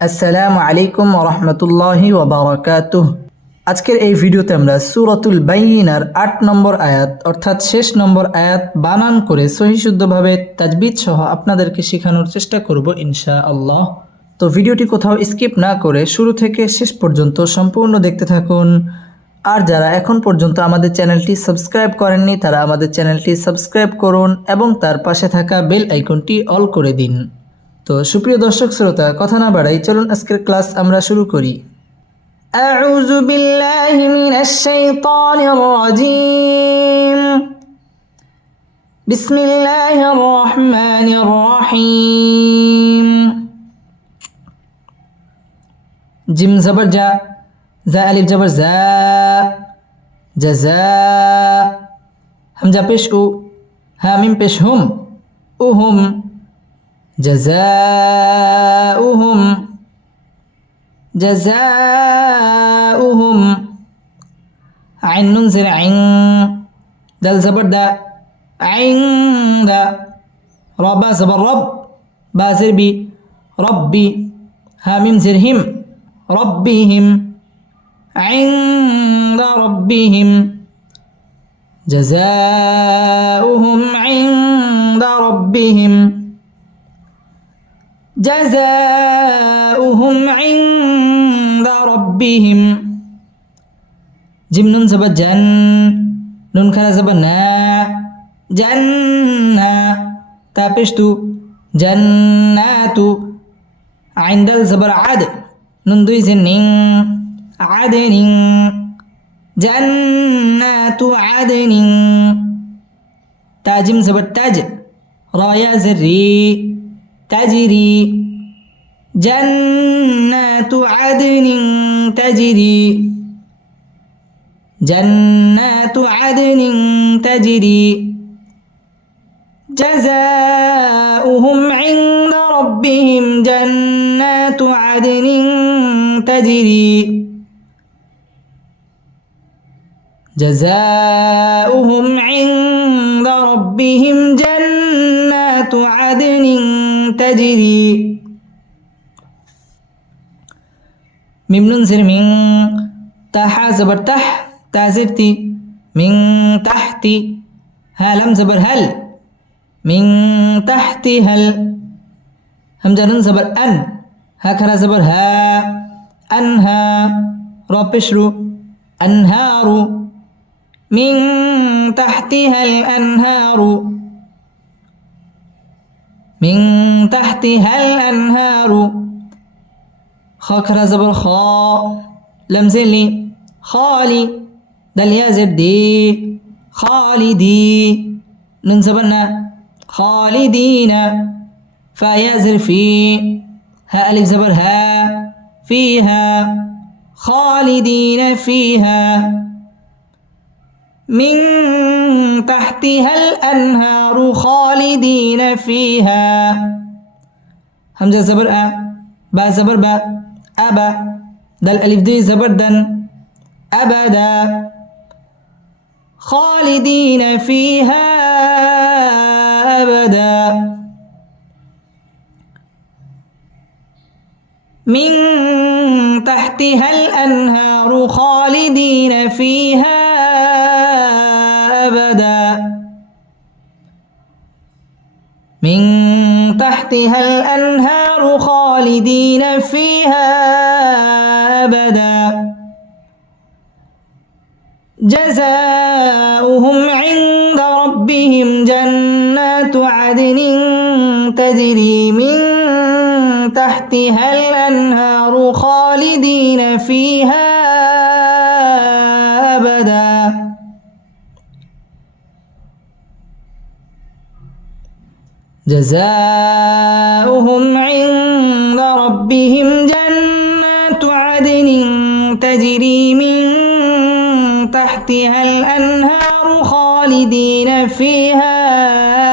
আসসালামু আলাইকুম রহমতুল্লাহি ওবরাকাতুহ আজকের এই ভিডিওতে আমরা সুরতুল বাইনার আট নম্বর আয়াত, অর্থাৎ শেষ নম্বর আয়াত বানান করে সহিশুদ্ধভাবে তাজবিদ সহ আপনাদেরকে শেখানোর চেষ্টা করব ইনশা আল্লাহ তো ভিডিওটি কোথাও স্কিপ না করে শুরু থেকে শেষ পর্যন্ত সম্পূর্ণ দেখতে থাকুন। আর যারা এখন পর্যন্ত আমাদের চ্যানেলটি সাবস্ক্রাইব করেননি, তারা আমাদের চ্যানেলটি সাবস্ক্রাইব করুন এবং তার পাশে থাকা বেল আইকনটি অল করে দিন। তো সুপ্রিয় দর্শক শ্রোতা কথা না বাড়াই চলুন আজকের ক্লাস আমরা শুরু করি أعوذ بالله من الشيطان الرجيم بسم الله الرحمن الرحيم জিম জবর যা জা আলিফ জবর জা জাজা হামজা পেশ উ হা মিম পেশ হুম উহুম جزاؤهم جزاؤهم عين ننزل عين دال زبر دا عند ربا زبر رب بازر بي ربي هاميم زرهم ربهم عند ربهم جزاؤهم عند ربهم جزاؤهم عند ربهم. جيم نون زبر جن نون كلا زبر نا جنة تابشتو جنات عند الزبر عد نون دوي زنين عدن جنات عدن تاجم زبر تاج رايا زري. تجري. جنات عدن تجري. جنات عدن تجري. جزاؤهم عند ربهم جنات عدن تجري. جزاؤهم عند ربهم جنات عدن تجري. ميم ننزل من تح زبر تح تازرتي من تحت ها لم زبر هل. من تحت هل همزة نون زبر أن. هكذا زبر ها. أنها ربشرو أنهار من تحتها الأنهار من تحتها الأنهار. خاكرا زبر خاء لمزلي خالي. دل يازر دي خالدي. نون زبرنا خالدين. فيازر في ها ألف زبر ها فيها خالدين فيها. من تحتها الأنهار خالدين فيها. همزة زبر أ با زبر با أبا دل ألف دي زبر دن أبدا خالدين فيها أبدا. من تحتها الأنهار خالدين فيها من تحتها الأنهار خالدين فيها أبدا. جزاؤهم عند ربهم جنات عدن تجري من تحتها الأنهار خالدين فيها جزاؤهم عند ربهم جنات عدن تجري من تحتها الأنهار خالدين فيها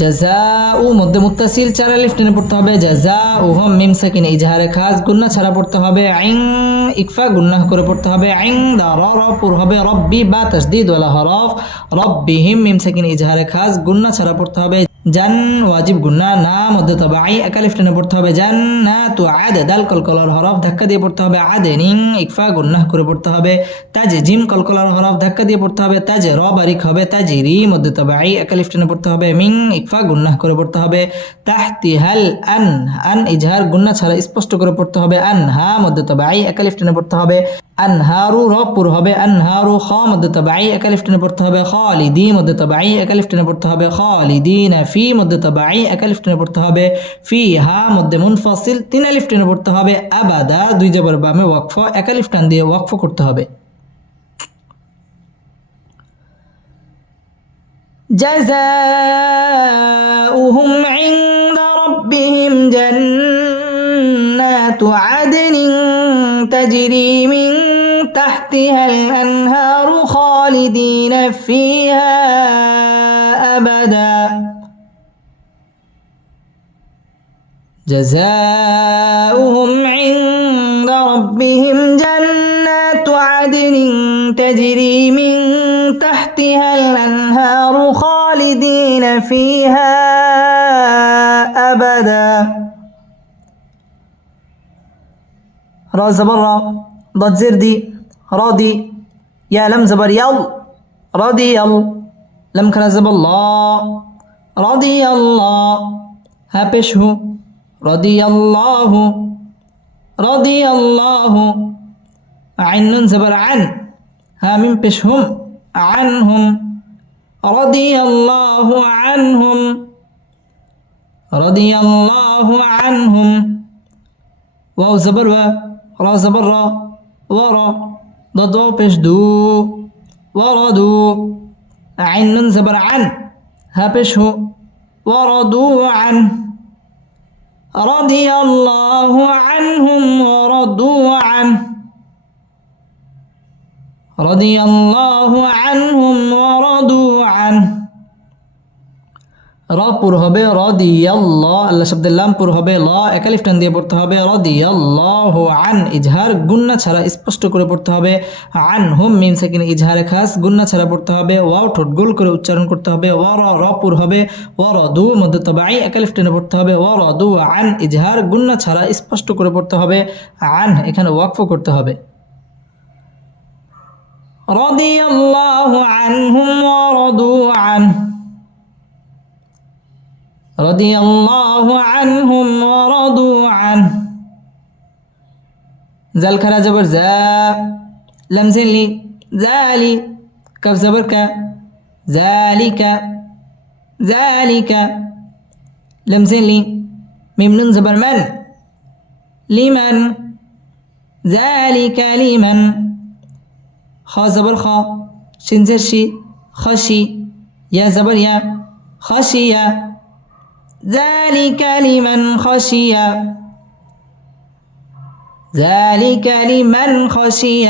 জাজা উ মধ্যে মুত্তাসিল চার আলিফ টেনে পড়তে হবে। জাজা উ হম মিম সাকিন ইজহারে খাস গুন্না ছাড়া পড়তে হবে। আইং ইকফা গুন্না করে পড়তে হবে। আইং দা র র পুর হবে। রব্বি বা তাসদিদ ওয়ালা হরফ। রব্বিহিম মিম সাকিন ইজহারে খাস গুন্না ছাড়া পড়তে হবে। জান ওয়াজিব গুন্না না মধ্যে তবাই একালিফ টেনে পড়তে হবে। জান না তু আদ দাল কলকলার হরফ, ধাক্কা দিয়ে পড়তে হবে। আদে নিং ইকফা গুন্না করে পড়তে হবে। তাজে জিম কলকলার হরফ, ধাক্কা দিয়ে পড়তে হবে। তাজে র বারিক হবে। তাজে রি মধ্যে তবাই একালিফ টেনে পড়তে হবে। মিং, ইকফা গুন্না করে পড়তে হবে। তাহতি হাল, আন আন, ইজহার গুন্না ছাড়া স্পষ্ট করে পড়তে হবে। আন, হা মধ্যে তবাই একালিফ টেনে পড়তে হবে। আনহারু র পুর হবে আনহারু খ মধ্যে তবাই একালিফ টেনে পড়তে হবে খালিদি মধ্যে তবাই একালিফ টেনে পড়তে হবে খালিদিন ফি মধ্যে তবাই একালিফ টেনে পড়তে হবে ফি হা মধ্যে মুনফাসিল তিন আলিফ টেনে পড়তে হবে আবাদা দুই জবর বামে ওয়াকফ একালিফ টান দিয়ে ওয়াকফ করতে হবে جزاؤهم عند ربهم جنات عدن تجري من تحتها الأنهار خالدين فيها أبدا. جزاؤهم عند ربهم جنات عدن تجري من تحتها الأنهار خالدين فيها أبدا. را زبر را ضد زردي. رضي يا لم زبر يل. رضي يل. لم كان زبر الله. رضي الله. هابش هو. رضي الله. رضي الله. عين زبر عن. هامين بش هم. عنهم. رضي الله عنهم. رضي الله عنهم. واو زبر و. را زبر را. ورا ضد واو پیش دو وردو عين نون زبر عن هو. وردوا عنه رضي الله عنهم ورضوا عنه رضي الله عنهم ورضوا র পুর হবে র আল্লাহ শব্দের লাম পুর হবে ল একালিফ টান দিয়ে পড়তে হবে র আন, ইজহার, গুন্না ছাড়া স্পষ্ট করে পড়তে হবে আন হুম, মিম, সেকিন, ইজহারে, খাস, গুন্না ছাড়া পড়তে হবে ওয়াও, ঠোঁট গোল করে উচ্চারণ করতে হবে ও, র র পুর হবে ও, র, দু মধ্য তবে আই একালিফ টেনে পড়তে হবে ও, র, দু, আন, ইজহার, গুন্না ছাড়া স্পষ্ট করে পড়তে হবে আন, এখানে ওয়াকফ করতে হবে। রদি আল্লাহ আনহুম ও রদু আন। رضي الله عنهم ورضوا عنه. زال كلا زبر زا لم زلي زالي كف زبر ك ذلك ذلك لم زلي ميم نون زبر من؟ لمن؟ ذلك لمن؟ خا زبر خا شين زر شي. خشي يا زبر يا خشية ذلك لمن خشي. ذلك لمن خشي.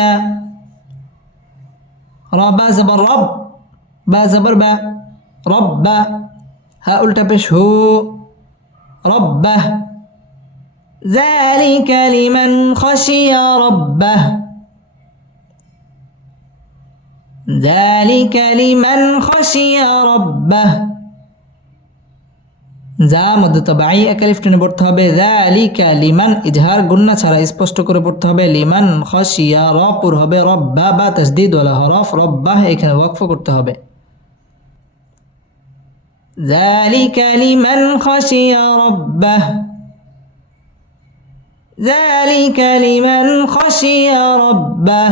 رب زبر رب با زبر با رب ها قلت بش هو. ربه ذلك لمن خشي. ربه ذلك لمن خشي. ربه যা মধ্যে তবাই একালিফ টেনে পড়তে হবে যালিকা লিমান ইজহার গুন্না ছাড়া স্পষ্ট করে পড়তে হবে লিমান খসিয়া রপুর হবে রব্বা বা তাসদিদ ওয়ালা হরফ রব্বাহ এখানে ওয়াকফ করতে হবে ذلك لمن خشي ربه ذلك لمن خشي ربه